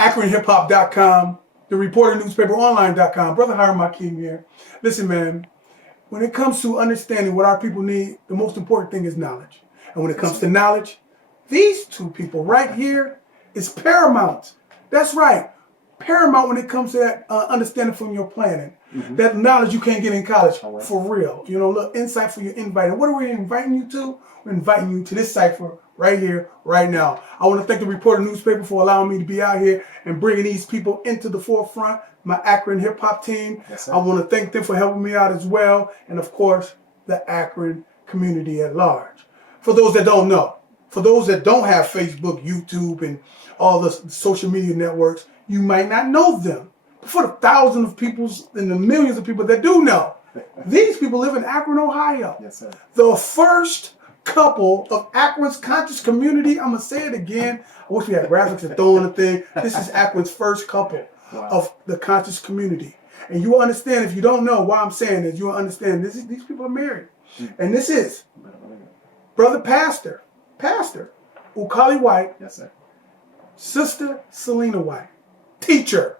AkronHipHop.com, the Reporter Newspaper Online.com. Brother Hiram Akeem here. Listen, man, when it comes to understanding what our people need, the most important thing is knowledge. And when it comes to knowledge, these two people right here is paramount. That's right. Paramount when it comes to that understanding from your planning. Mm-hmm. That knowledge you can't get in college, for real. You know, look, insight for your invite. And what are we inviting you to? We're inviting you to this cipher right here, right now. I want to thank the Reporter Newspaper for allowing me to be out here and bringing these people into the forefront, my Akron hip-hop team. Yes, I want to thank them for helping me out as well. And, of course, the Akron community at large. For those that don't know, for those that don't have Facebook, YouTube, and all the social media networks, you might not know them. But for the thousands of people and the millions of people that do know, these people live in Akron, Ohio. Yes, sir. The first couple of Akron's conscious community. I'm going to say it again. I wish we had graphics to throw on the thing. This is Akron's first couple of the conscious community. And you will understand, if you don't know why I'm saying this, you will understand these people are married. And this is Brother Pastor Ukali White. Yes, sir. Sister Selena White. Teacher.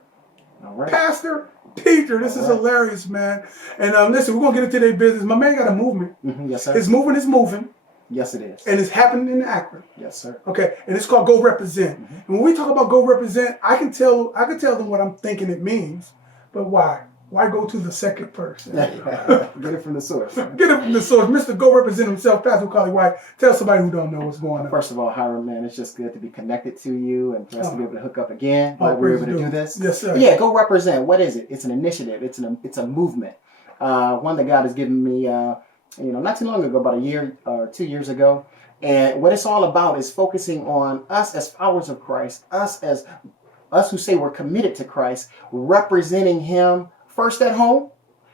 All right. Pastor, teacher. This is hilarious, man. And listen, we're going to get into their business. My man got a movement. Mm-hmm. Yes, sir. His movement is moving. Yes, it is. And it's happening in Akron. Yes, sir. Okay. And it's called Go Represent. Mm-hmm. And when we talk about Go Represent, I can tell them what I'm thinking it means. But why? Why go to the second person? Get it from the source. Get it from the source. Mr. Go Represent himself, Pastor Ukali White. Tell somebody who don't know what's going on. First of all, Hiram, man, it's just good to be connected to you and for us to be able to hook up again. We're able to do this. Yes, sir. Yeah, Go Represent. What is it? It's an initiative. It's a movement. One that God has given me, not too long ago, about a year or 2 years ago. And what it's all about is focusing on us as followers of Christ, us who say we're committed to Christ, representing Him first at home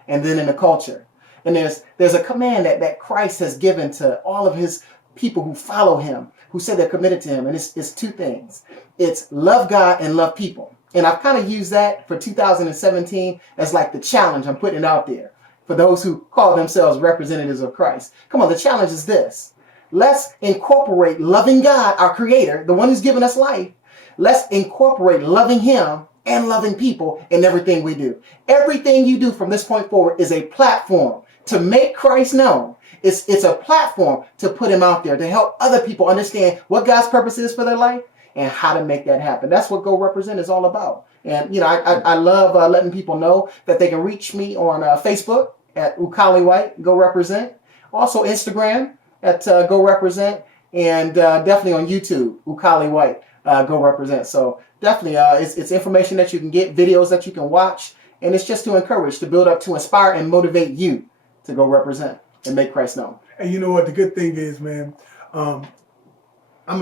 and then in the culture. And there's a command that Christ has given to all of His people who follow Him, who say they're committed to Him. And it's two things. It's love God and love people. And I've kind of used that for 2017 as like the challenge. I'm putting it out there for those who call themselves representatives of Christ. Come on, the challenge is this. Let's incorporate loving God, our Creator, the one who's given us life. Let's incorporate loving Him and loving people in everything we do. Everything you do from this point forward is a platform to make Christ known. It's a platform to put Him out there, to help other people understand what God's purpose is for their life and how to make that happen. That's what Go Represent is all about. And, I love letting people know that they can reach me on Facebook at Ukali White, Go Represent. Also Instagram at Go Represent. And definitely on YouTube, Ukali White, Go Represent. So definitely, it's information that you can get, videos that you can watch, and it's just to encourage, to build up, to inspire, and motivate you to go represent and make Christ known. And you know what? The good thing is, man, I'm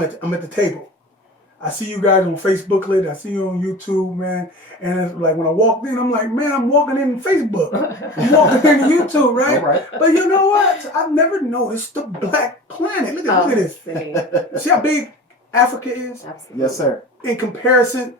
at the table. I see you guys on Facebook lately. I see you on YouTube, man. And it's like when I walked in, I'm like, man, I'm walking in Facebook. I'm walking in YouTube, right? All right. But you know what? I've never noticed the black planet. Look at this. See how big Africa is? Absolutely. Yes, sir. In comparison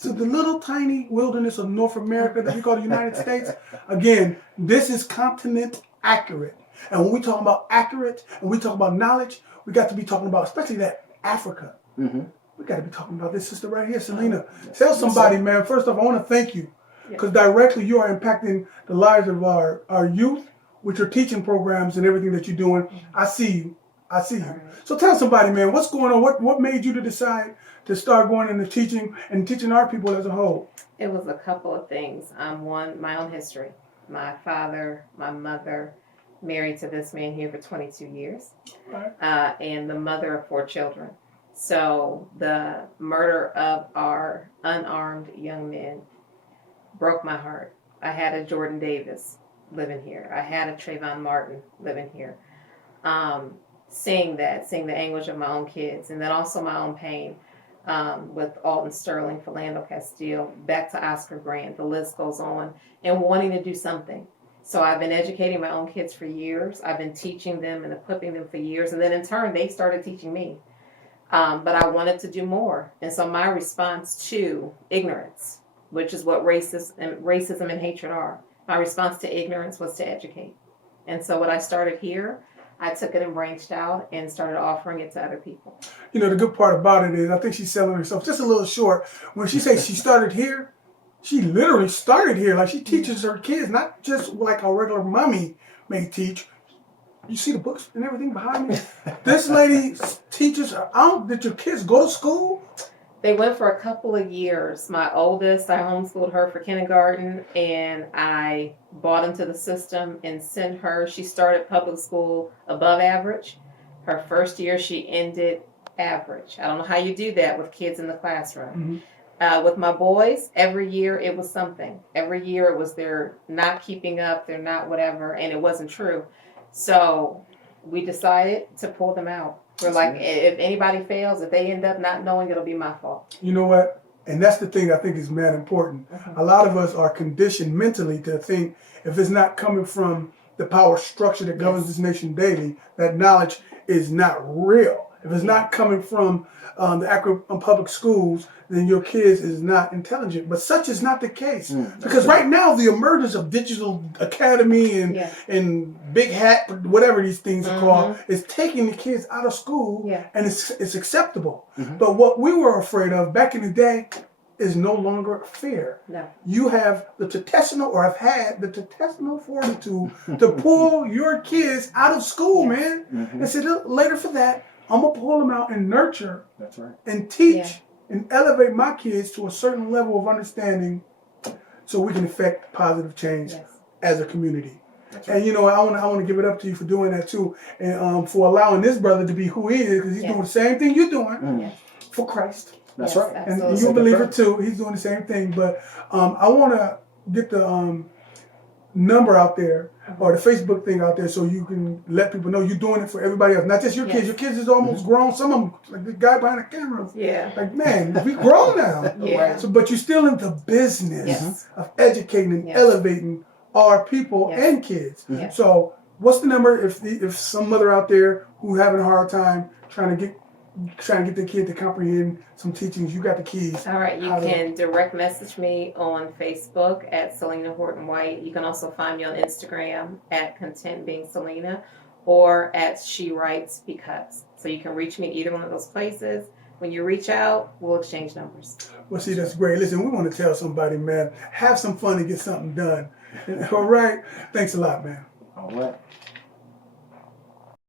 to the little tiny wilderness of North America that we call the United States. Again, this is continent accurate. And when we talk about accurate and we talk about knowledge, we got to be talking about, especially that Africa. Mm-hmm. We got to be talking about this sister right here, Selena. Yes. Tell somebody, man. First off, I want to thank you because directly you are impacting the lives of our youth with your teaching programs and everything that you're doing. I see you. Right. So tell somebody, man, what's going on? What made you to decide to start going into teaching and teaching our people as a whole? It was a couple of things. One, my own history. My father, my mother, married to this man here for 22 years, right. And the mother of 4 children. So the murder of our unarmed young men broke my heart. I had a Jordan Davis living here. I had a Trayvon Martin living here. Seeing the anguish of my own kids, and then also my own pain with Alton Sterling, Philando Castile, back to Oscar Grant, the list goes on, and wanting to do something. So I've been educating my own kids for years. I've been teaching them and equipping them for years, and then in turn, they started teaching me. But I wanted to do more. And so my response to ignorance, which is what racism and hatred are, my response to ignorance was to educate. And so what I started here, I took it and branched out and started offering it to other people. You know, the good part about it is I think she's selling herself just a little short. When she says she started here, she literally started here. Like, she teaches her kids, not just like a regular mommy may teach. You see the books and everything behind me? This lady teaches her. Did your kids go to school? They went for a couple of years. My oldest, I homeschooled her for kindergarten, and I bought into the system and sent her. She started public school above average. Her first year, she ended average. I don't know how you do that with kids in the classroom. With my boys, every year it was something. Every year it was they're not keeping up, they're not whatever, and it wasn't true. So we decided to pull them out. We're like, if anybody fails, if they end up not knowing, it'll be my fault. You know what? And that's the thing I think is mad important. A lot of us are conditioned mentally to think if it's not coming from the power structure that governs this nation daily, that knowledge is not real. If it's not coming from the Akron public schools, then your kids is not intelligent. But such is not the case. Because right now, the emergence of digital academy and big hat, whatever these things are called, is taking the kids out of school, and it's acceptable. But what we were afraid of back in the day is no longer fair. No. You have the intestinal, or have had the intestinal fortitude to pull your kids out of school, man. And say, later for that, I'm going to pull them out and nurture and teach and elevate my kids to a certain level of understanding so we can affect positive change as a community. And you know, I want to give it up to you for doing that too, and for allowing this brother to be who he is, because he's doing the same thing you're doing for Christ. That's right. And you believe it too. He's doing the same thing. But I want to get the number out there, or the Facebook thing out there, so you can let people know you're doing it for everybody else, not just your kids. Your kids is almost grown. Some of them, like the guy behind the camera, like, man, we grown now. So, but you're still in the business of educating and elevating our people and kids. So, what's the number if some mother out there who having a hard time trying to get their kid to comprehend some teachings? You got the keys. All right, you can direct message me on Facebook at Selena Horton White. You can also find me on Instagram at Content Being Selena, or at She Writes Because. So you can reach me at either one of those places. When you reach out, we'll exchange numbers. Well, see, that's great. Listen, we want to tell somebody, man, have some fun and get something done. All right. Thanks a lot, man. All right.